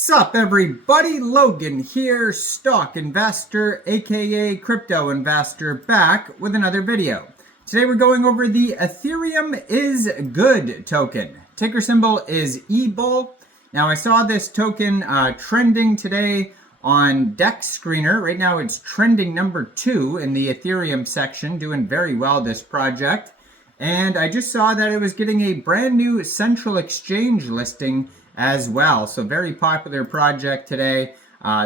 Sup everybody, Logan here, stock investor aka crypto investor, back with another video. Today we're going over the Ethereum is good token. Ticker symbol is Ebull. Now I saw this token trending today on DEX Screener. Right now it's trending number 2 in the Ethereum section, doing very well, this project. And I just saw that it was getting a brand new central exchange listing as well. So very popular project today.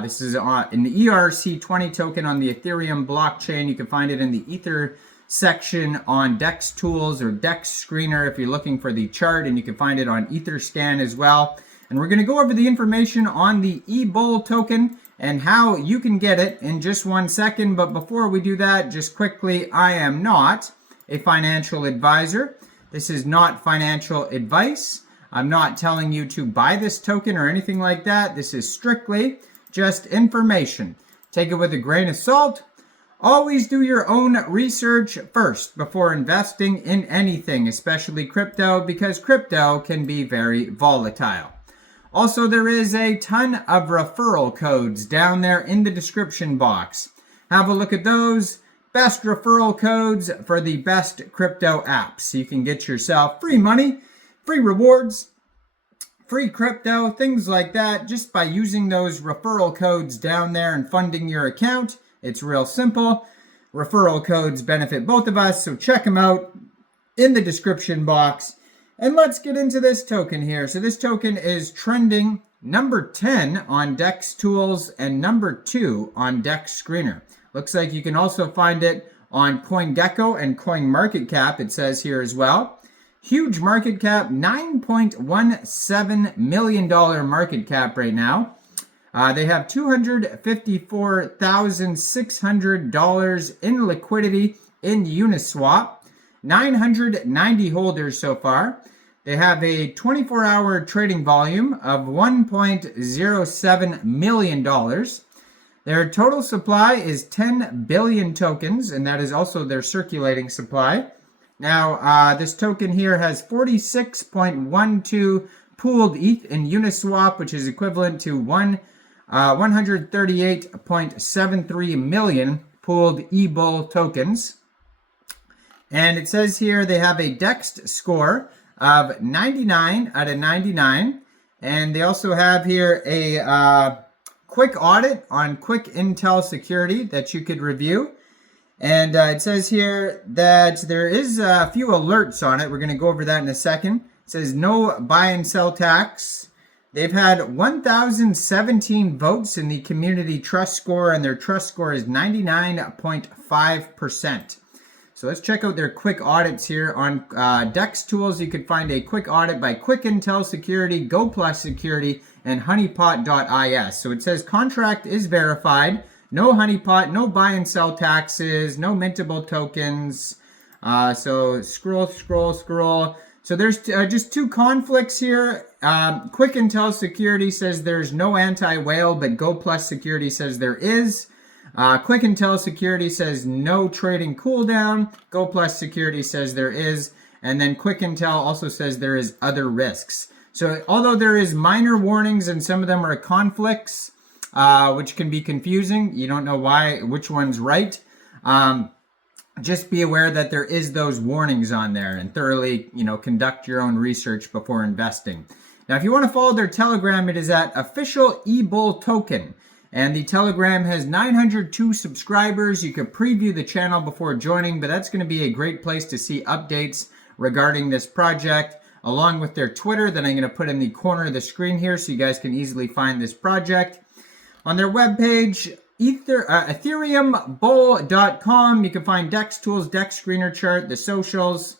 This is in the ERC20 token on the Ethereum blockchain. You can find it in the Ether section on DEX Tools or DEX Screener if you're looking for the chart, and you can find it on Etherscan as well. And we're going to go over the information on the Ebull token and how you can get it in just 1 second. But before we do that, just quickly, I am not a financial advisor. This is not financial advice. I'm not telling you to buy this token or anything like that. This is strictly just information. Take it with a grain of salt. Always do your own research first before investing in anything, especially crypto, because crypto can be very volatile. Also, there is a ton of referral codes down there in the description box. Have a look at those. Best referral codes for the best crypto apps. You can get yourself free money, free rewards, free crypto, things like that, just by using those referral codes down there and funding your account. It's real simple. Referral codes benefit both of us, so check them out in the description box. And let's get into this token here. So this token is trending number 10 on DEX Tools and number 2 on DEX Screener. Looks like you can also find it on CoinGecko and CoinMarketCap, it says here as well. Huge market cap, $9.17 million market cap right now. They have $254,600 in liquidity in Uniswap. 990 holders so far. They have a 24-hour trading volume of $1.07 million. Their total supply is 10 billion tokens, and that is also their circulating supply. Now, this token here has 46.12 pooled ETH in Uniswap, which is equivalent to 138.73 million pooled Ebull tokens. And it says here they have a DEX score of 99 out of 99. And they also have here a quick audit on quick intel security that you could review. And it says here that there is a few alerts on it. We're going to go over that in a second. It says no buy and sell tax. They've had 1,017 votes in the community trust score, and their trust score is 99.5%. So let's check out their quick audits here on DEX Tools. You could find a quick audit by Quick Intel Security, Go Plus Security, and honeypot.is. So it says contract is verified. No honeypot, no buy and sell taxes, no mintable tokens. So scroll. So there's just 2 conflicts here. Quick Intel Security says there's no anti-whale, but Go Plus Security says there is. Quick Intel Security says no trading cooldown. Go Plus Security says there is. And then Quick Intel also says there is other risks. So although there is minor warnings and some of them are conflicts, which can be confusing. You don't know which one's right. Just be aware that there is those warnings on there, and thoroughly, conduct your own research before investing. Now, if you want to follow their Telegram, it is at Official Ebull Token. And the Telegram has 902 subscribers. You can preview the channel before joining, but that's going to be a great place to see updates regarding this project, along with their Twitter that I'm going to put in the corner of the screen here so you guys can easily find this project. On their webpage, ethereumbull.com, you can find DEX Tools, DEX Screener chart, the socials.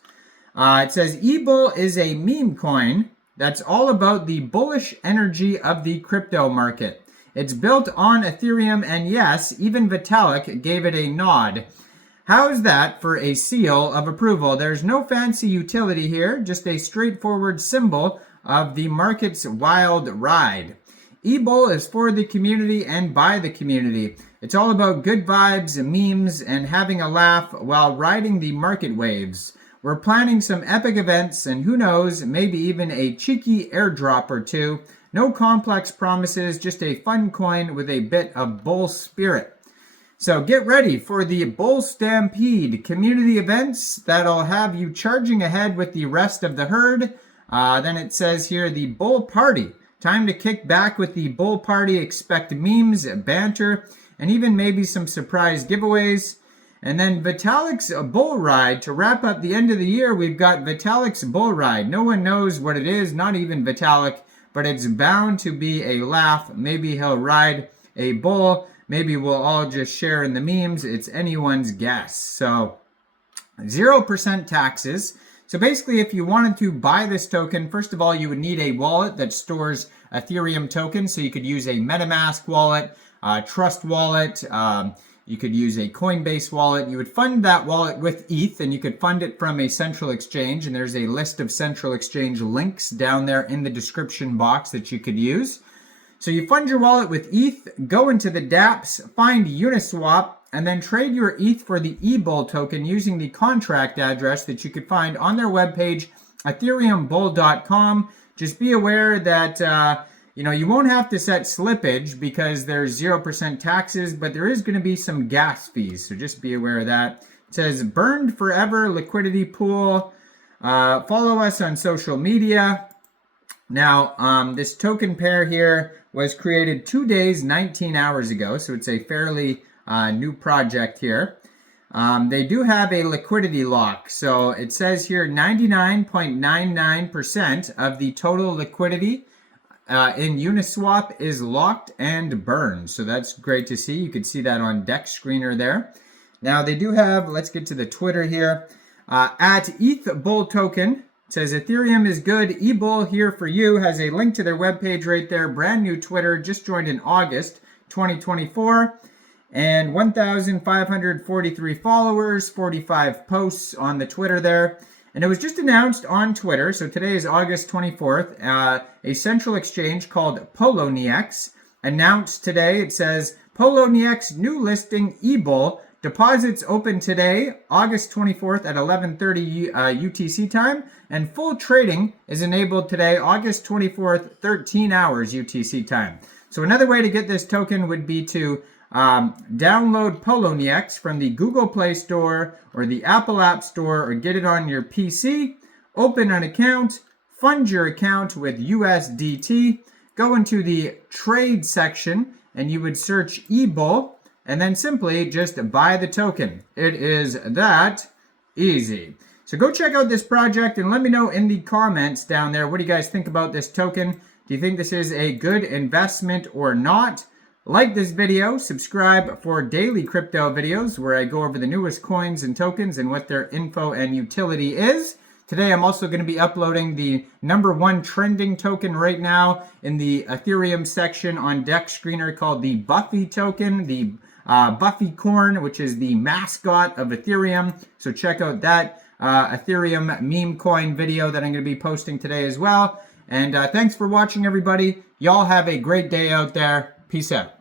It says Ebull is a meme coin that's all about the bullish energy of the crypto market. It's built on Ethereum, and yes, even Vitalik gave it a nod. How's that for a seal of approval? There's no fancy utility here, just a straightforward symbol of the market's wild ride. Ebull is for the community and by the community. It's all about good vibes, memes, and having a laugh while riding the market waves. We're planning some epic events and who knows, maybe even a cheeky airdrop or two. No complex promises, just a fun coin with a bit of bull spirit. So get ready for the Bull Stampede community events that'll have you charging ahead with the rest of the herd. Then it says here the Bull Party. Time to kick back with the Bull Party. Expect memes, banter, and even maybe some surprise giveaways. And then Vitalik's Bull Ride. To wrap up the end of the year, we've got Vitalik's Bull Ride. No one knows what it is, not even Vitalik, but it's bound to be a laugh. Maybe he'll ride a bull. Maybe we'll all just share in the memes. It's anyone's guess. So 0% taxes. So basically, if you wanted to buy this token, first of all, you would need a wallet that stores Ethereum tokens. So you could use a MetaMask wallet, Trust wallet. You could use a Coinbase wallet. You would fund that wallet with ETH, and you could fund it from a central exchange. And there's a list of central exchange links down there in the description box that you could use. So you fund your wallet with ETH, go into the dApps, find Uniswap, and then trade your ETH for the Ebull token using the contract address that you could find on their webpage, ethereumbull.com. Just be aware that you won't have to set slippage because there's 0% taxes, but there is going to be some gas fees. So just be aware of that. It says burned forever liquidity pool. Follow us on social media. Now, this token pair here was created 2 days, 19 hours ago. So it's a fairly new project here. They do have a liquidity lock. So it says here 99.99% of the total liquidity in Uniswap is locked and burned. So that's great to see. You can see that on Dex Screener there. Now they do have, let's get to the Twitter here, at ETHBull token. It says Ethereum is good. Ebull here for you. Has a link to their webpage right there. Brand new Twitter. Just joined in August 2024. And 1,543 followers, 45 posts on the Twitter there. And it was just announced on Twitter, so today is August 24th, a central exchange called Poloniex announced today. It says, Poloniex new listing Ebull. Deposits open today, August 24th at 11:30 UTC time. And full trading is enabled today, August 24th, 13 hours UTC time. So another way to get this token would be to download Poloniex from the Google Play Store or the Apple App Store, or get it on your PC, open an account, fund your account with USDT, go into the trade section, and you would search Ebull, and then simply just buy the token. It is that easy. So go check out this project and let me know in the comments down there, what do you guys think about this token? Do you think this is a good investment or not? Like this video, subscribe for daily crypto videos where I go over the newest coins and tokens and what their info and utility is. Today I'm also going to be uploading the #1 trending token right now in the Ethereum section on Dex Screener called the Buffy token, the Buffy corn, which is the mascot of Ethereum. So check out that Ethereum meme coin video that I'm going to be posting today as well. And thanks for watching, everybody. Y'all have a great day out there. Peace out.